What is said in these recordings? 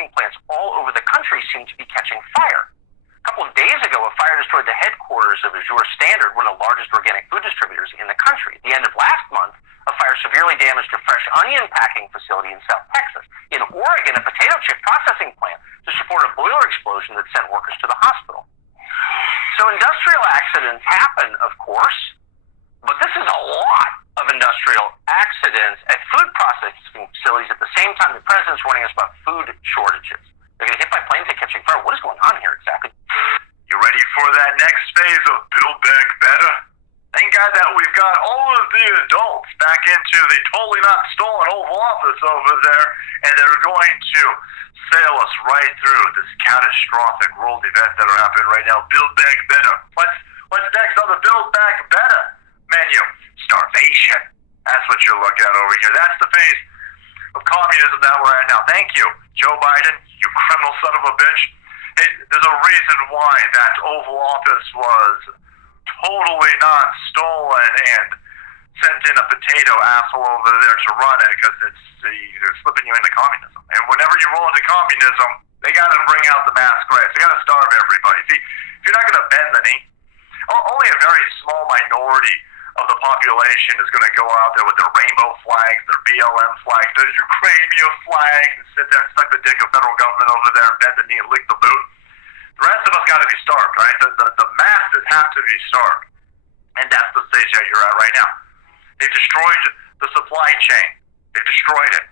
processing plants all over the country seem to be catching fire. A couple of days ago, a fire destroyed the headquarters of Azure Standard, one of the largest organic food distributors in the country. At the end of last month, a fire severely damaged a fresh onion packing facility in South Texas. In Oregon, a potato chip processing plant to support a boiler explosion that sent workers to the hospital. So industrial accidents happen, of course, but this is a lot of industrial accidents at food processing facilities at the same time the president's warning us about food shortages. They're going to hit by planes that catching fire. What is going on here exactly? You ready for that next phase of Build Back Better? Thank God that we've got all of the adults back into the totally not stolen Oval Office over there, and they're going to sail us right through this catastrophic world event that are happening right now. Build Back Better. What's next on the Build Back Better menu? Starvation. That's what you're looking at over here. That's the phase of communism that we're at now. Thank you, Joe Biden, you criminal son of a bitch. There's a reason why that Oval Office was totally not stolen and sent in a potato asshole over there to run it, because they're slipping you into communism. And whenever you roll into communism, they got to bring out the mass graves. They got to starve everybody. See, if you're not going to bend the knee, only a very small minority of the population is going to go out there with their rainbow flags, their BLM flags, their Ukrainian flags, and sit there and suck the dick of federal government over there, bend the knee and lick the boot. The rest of us got to be starved, right? The masses have to be starved. And that's the stage that you're at right now. They've destroyed the supply chain. They've destroyed it.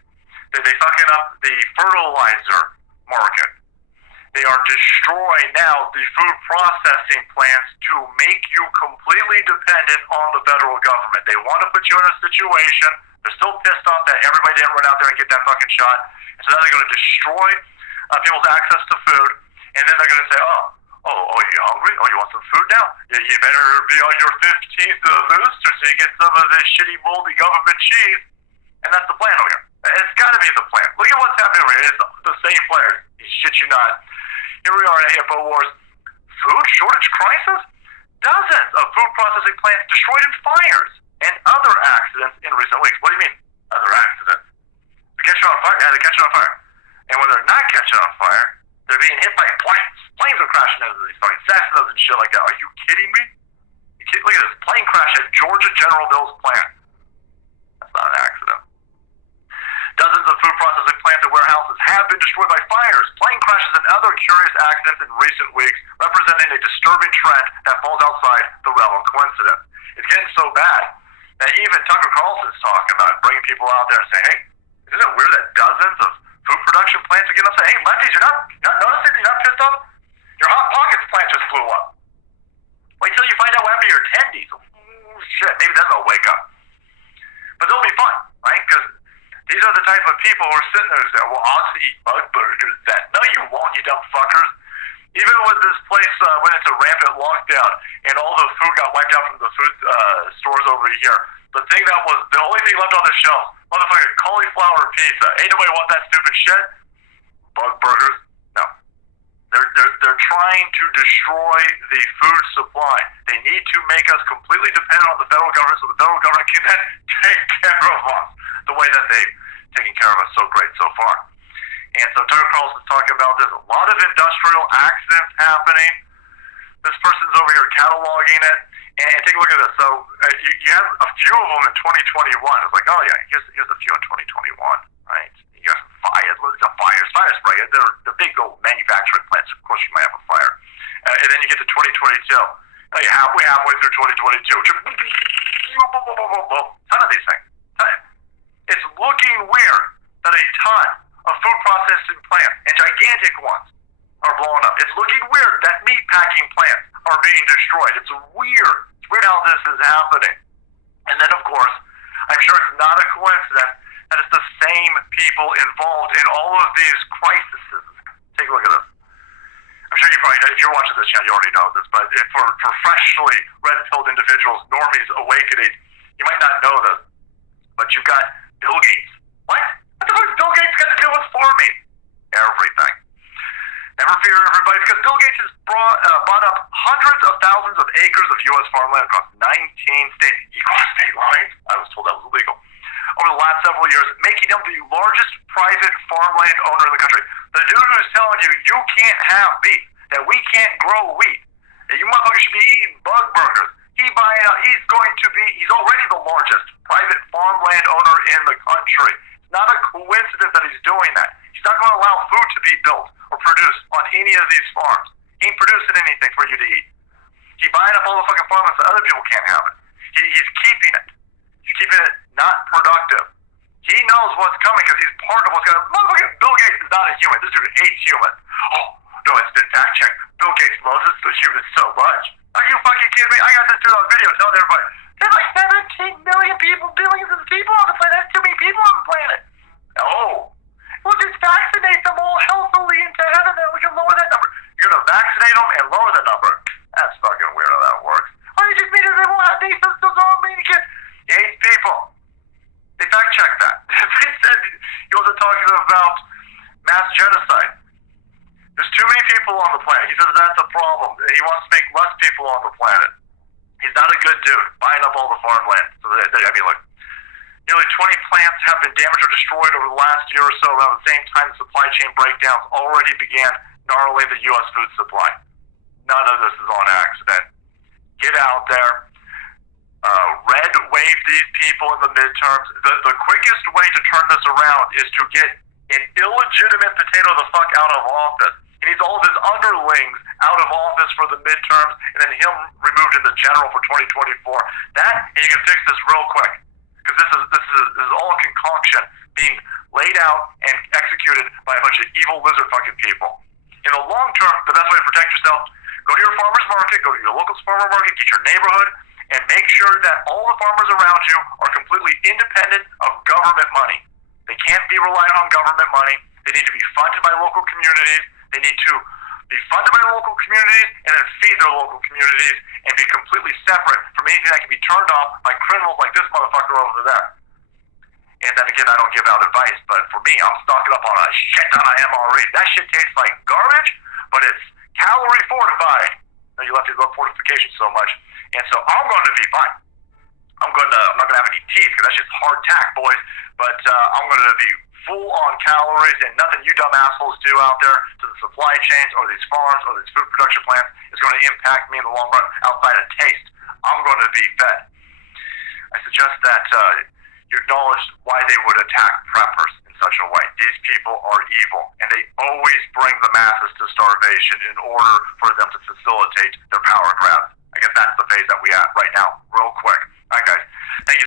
They're fucking up the fertilizer market. They are destroying now the food processing plants to make you completely dependent on the federal government. They want to put you in a situation. They're still pissed off that everybody didn't run out there and get that fucking shot. And so now they're going to destroy people's access to food. And then they're going to say, oh, you hungry? Oh, you want some food now? Yeah, you better be on your 15th booster so you get some of this shitty, moldy government cheese. And that's the plan over here. It's got to be the plan. Look at what's happening over here. It's the same players. Shit you not. Here we are at InfoWars. Food shortage crisis? Dozens of food processing plants destroyed in fires and other accidents in recent weeks. What do you mean, other accidents? They're catching on fire? Yeah, they're catching on fire. And when they're not catching on fire, they're being hit by planes. Planes are crashing into these fucking Cessnas and shit like that. Are you kidding me? Look at this. Plane crash at Georgia General Mills plant. That's not an accident. Dozens of food processing plants and warehouses have been destroyed by fires, plane crashes, and other curious accidents in recent weeks, representing a disturbing trend that falls outside the realm of coincidence. It's getting so bad that even Tucker Carlson's talking about bringing people out there and saying, hey, isn't it weird that dozens of food production plants are getting upset? Hey, lefties, you're not noticing? You're not pissed off? Your Hot Pockets plant just blew up. Wait till you find out what happened to your tendies. Ooh, shit, maybe then they'll wake up. But it'll be fun, right? Because these are the type of people who are sitting there saying, well, I'll just eat bug burgers then. No, you won't, you dumb fuckers. Even when this place went into rampant lockdown and all the food got wiped out from the food stores over here, the thing that was the only thing left on the shelf, motherfucking cauliflower pizza. Ain't nobody want that stupid shit. Bug burgers? No. They're trying to destroy the food supply. They need to make us completely dependent on the federal government so the federal government can then take care of us the way that they've taken care of us so great so far. And so Tucker Carlson's talking about there's a lot of industrial accidents happening. This person's over here cataloging it. And take a look at this. So you have a few of them in 2021. It's like, oh yeah, here's a few in 2021, right? You got fires. Fire spray. They're big old manufacturing plants. Of course, you might have a fire. And then you get to 2022. We're halfway through 2022. Ton of these things. It's looking weird that a ton of food processing plants, and gigantic ones, are blowing up. It's looking weird that meat packing plants are being destroyed. It's weird. It's weird how this is happening. And then, of course, I'm sure it's not a coincidence that it's the same people involved in all of these crises. Take a look at this. I'm sure you probably know, if you're watching this channel, you already know this, but for freshly red-pilled individuals, normies awakening, you might not know this, but you've got Bill Gates. What? What the fuck has Bill Gates got to do with farming? Everything. Never fear, everybody, because Bill Gates has bought up hundreds of thousands of acres of U.S. farmland across 19 states. He crossed state lines? I was told that was illegal. Over the last several years, making him the largest private farmland owner in the country. The dude who's telling you you can't have beef, that we can't grow wheat, that you motherfuckers should be eating bug burgers. He's already the largest private farmland owner in the country. It's not a coincidence that he's doing that. He's not going to allow food to be built or produced on any of these farms. He ain't producing anything for you to eat. He's buying up all the fucking farmland so other people can't have it. He's keeping it. He's keeping it not productive. He knows what's coming because he's part of what's going to... Motherfucking Bill Gates is not a human. This dude hates humans. Oh, no, it's been fact-checked. Bill Gates loves us the humans so much. Are you fucking kidding me? I got this dude on video telling everybody, there's like 17 million people, billions of people on the planet. That's too many people on the planet. Oh. We'll just vaccinate them all healthily into heaven, then we can lower that number. You're going to vaccinate them and lower the number. That's fucking weird how that works. Oh, you just mean they won't have these systems all many kids. He hates people. They fact-checked that. They said he wasn't talking about mass genocide. There's too many people on the planet. He says that's a problem. He wants to make less people on the planet. He's not a good dude, buying up all the farmland. So look, nearly 20 plants have been damaged or destroyed over the last year or so. Around the same time, the supply chain breakdowns already began gnarling the U.S. food supply. None of this is on accident. Get out there. Red wave these people in the midterms. The quickest way to turn this around is to get an illegitimate potato the fuck out of office. He needs all of his underlings out of office for the midterms, and then him removed in the general for 2024. That, and you can fix this real quick, because this is all a concoction being laid out and executed by a bunch of evil lizard fucking people. In the long term, the best way to protect yourself: go to your farmer's market, go to your local farmer market, get your neighborhood, and make sure that all the farmers around you are completely independent of government money. They can't be reliant on government money. They need to be funded by local communities. They need to be funded by local communities and then feed their local communities and be completely separate from anything that can be turned off by criminals like this motherfucker over there. And then again, I don't give out advice, but for me, I'm stocking up on a shit ton of MRE. That shit tastes like garbage, but it's calorie fortified. Now, you left love fortification so much. And so I'm going to be fine. I'm not going to have any teeth because that's just hard tack, boys. But I'm going to be full on calories, and nothing you dumb assholes do out there to the supply chains or these farms or these food production plants is going to impact me in the long run outside of taste. I'm going to be fed. I suggest that you acknowledge why they would attack preppers in such a way. These people are evil, and they always bring the masses to starvation in order for them to facilitate their power grabs. I guess that's the phase that we at right now. Real quick. All right, guys. Thank you.